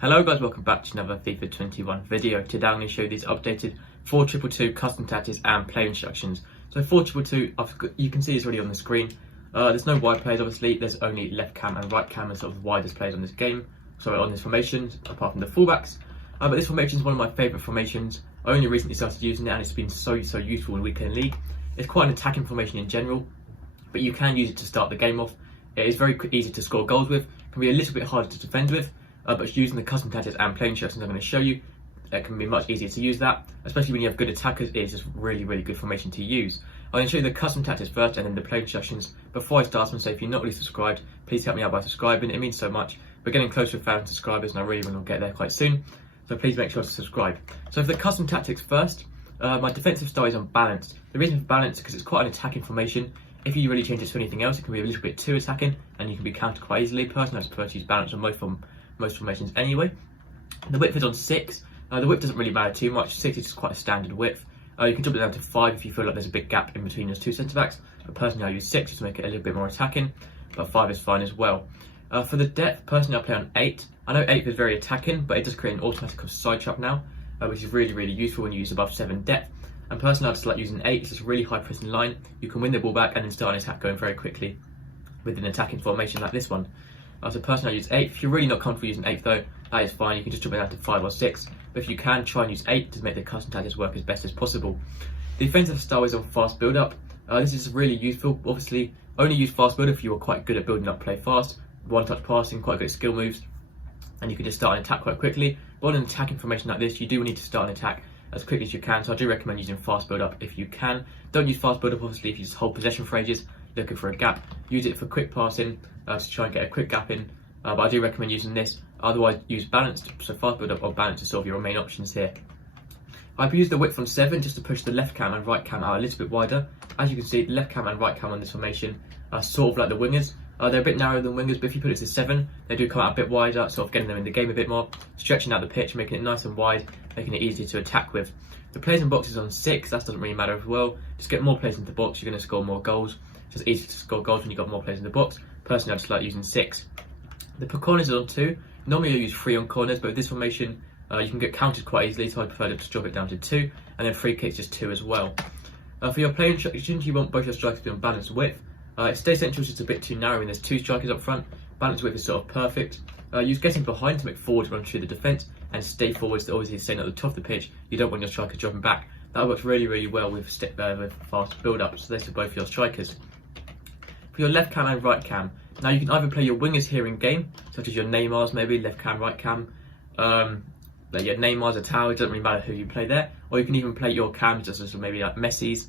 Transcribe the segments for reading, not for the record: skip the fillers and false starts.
Hello guys, welcome back to another FIFA 21 video. Today I'm going to show you these updated 4-2-2 custom tactics and play instructions. So 4-2-2, you can see it's already on the screen. There's no wide players obviously, there's only left cam and right cam as sort of the widest players on this game. Sorry, on this formation, apart from the fullbacks. But this formation is one of my favourite formations. I only recently started using it and it's been so useful in weekend league. It's quite an attacking formation in general, but you can use it to start the game off. It is very easy to score goals with, can be a little bit harder to defend with. But using the custom tactics and play instructions I'm going to show you, it can be much easier to use that, especially when you have good attackers. It is just really good formation to use. I'm going to show you the custom tactics first and then the play instructions. Before I start, I'm going to say if you're not already subscribed, please help me out by subscribing. It means so much. We're getting close to 1,000 subscribers and I really want to get there quite soon, so please make sure to subscribe. So for the custom tactics first, my defensive style is unbalanced. The reason for balance is because it's quite an attacking formation. If you really change it to anything else, it can be a little bit too attacking and you can be countered quite easily. Personally, I prefer to use balance on most formations anyway. The width is on 6. The width doesn't really matter too much. 6 is just quite a standard width. You can drop it down to 5 if you feel like there's a big gap in between those two centre backs. But personally, I use 6 just to make it a little bit more attacking. But 5 is fine as well. For the depth, personally, I play on 8. I know 8 is very attacking, but it does create an automatic side trap now, which is really useful when you use above 7 depth. And personally, I just like using 8. It's just a really high pressing line. You can win the ball back and then start an attack going very quickly with an attacking formation like this one. So personally I use 8. If you're really not comfortable using 8 though, that is fine. You can just drop it down to 5 or 6. But if you can, try and use 8 to make the custom tactics work as best as possible. The defensive style is on fast build up. This is really useful. Obviously, only use fast build up if you are quite good at building up play fast, one touch passing, quite good at skill moves, and you can just start an attack quite quickly. But on an attacking formation like this, you do need to start an attack as quickly as you can. So I do recommend using fast build up if you can. Don't use fast build up obviously if you just hold possession for ages, looking for a gap. Use it for quick passing to try and get a quick gap in. But I do recommend using this. Otherwise, use balanced, so fast build up or balanced are sort of your main options here. I've used the width from 7 just to push the left cam and right cam out a little bit wider. As you can see, the left cam and right cam on this formation are sort of like the wingers. They're a bit narrower than wingers, but if you put it to 7, they do come out a bit wider, sort of getting them in the game a bit more, stretching out the pitch, making it nice and wide, making it easier to attack with. The players in boxes on 6, that doesn't really matter as well. Just get more players into the box, you're going to score more goals. It's just easier to score goals when you've got more players in the box. Personally, I just like using 6. The corners is on 2. Normally I use 3 on corners, but with this formation you can get counted quite easily, so I prefer to drop it down to 2, and then free kicks just 2 as well. For your play instructions, you want both your strikers to be on balanced width. Stay central is just a bit too narrow, and there's 2 strikers up front. Balanced width is sort of perfect. Use getting behind to make forwards run through the defence, and stay forwards to obviously staying at the top of the pitch. You don't want your strikers dropping back. That works really well with fast build-up, so those are both your strikers. For your left cam and right cam, now you can either play your wingers here in game, such as your Neymars maybe, left cam, right cam. Like your Neymars or Tao, it doesn't really matter who you play there. Or you can even play your cams, just as maybe like Messi's.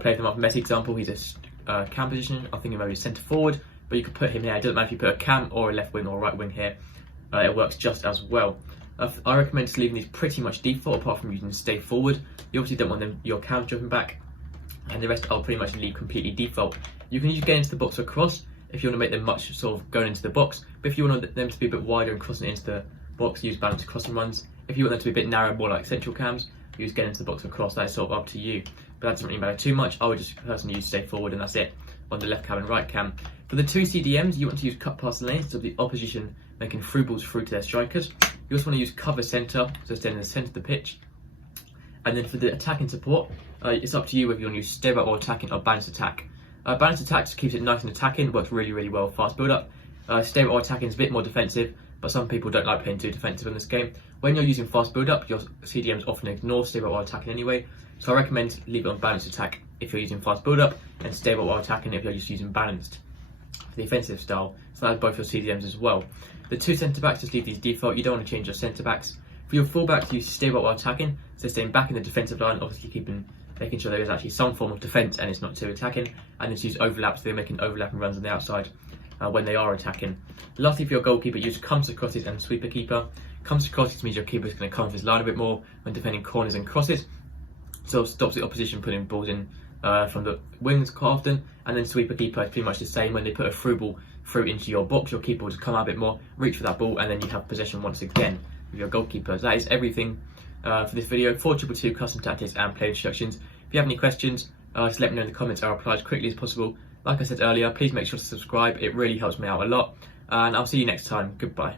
Play them off Messi example, he's a cam position. I think he maybe centre forward, but you could put him here. It doesn't matter if you put a cam or a left wing or right wing here. It works just as well. I recommend just leaving these pretty much default, apart from using stay forward. You obviously don't want your cams dropping back, and the rest I'll pretty much leave completely default. You can use get into the box or cross if you want to make them much sort of going into the box, but if you want them to be a bit wider and crossing into the box, use balanced crossing runs. If you want them to be a bit narrow, more like central cams, use get into the box or cross. That is sort of up to you, but that doesn't really matter too much. I would just personally use stay forward and that's it on the left cam and right cam. For the 2 CDMs, you want to use cut past the lanes, so the opposition making through balls through to their strikers. You also want to use cover centre, so staying in the centre of the pitch. And then for the attacking support, it's up to you whether you want to use stay back or attacking or balanced attack. Balanced attack just keeps it nice and attacking, works really well with fast build up. Stay back or attacking is a bit more defensive, but some people don't like playing too defensive in this game. When you're using fast build up, your CDMs often ignore stay back or attacking anyway, so I recommend leave it on balanced attack if you're using fast build up, and stay back or attacking if you're just using balanced. For the offensive style, so that's both your CDMs as well. The 2 centre backs, just leave these default. You don't want to change your centre backs. For your fullbacks, use stay back while attacking, so staying back in the defensive line, obviously making sure there is actually some form of defence and it's not too attacking, and then use overlaps, so they're making overlapping runs on the outside when they are attacking. Lastly, for your goalkeeper, use comes to crosses and sweeper keeper. Comes to crosses means your keeper is going to come off his line a bit more when defending corners and crosses, so it stops the opposition putting balls in from the wings quite often. And then sweeper keeper is pretty much the same. When they put a through ball through into your box, your keeper will just come out a bit more, reach for that ball, and then you have possession once again with your goalkeeper. So that is everything for this video. 4-2-2 custom tactics and play instructions. If you have any questions, just let me know in the comments. I'll reply as quickly as possible. Like I said earlier, please make sure to subscribe. It really helps me out a lot. And I'll see you next time. Goodbye.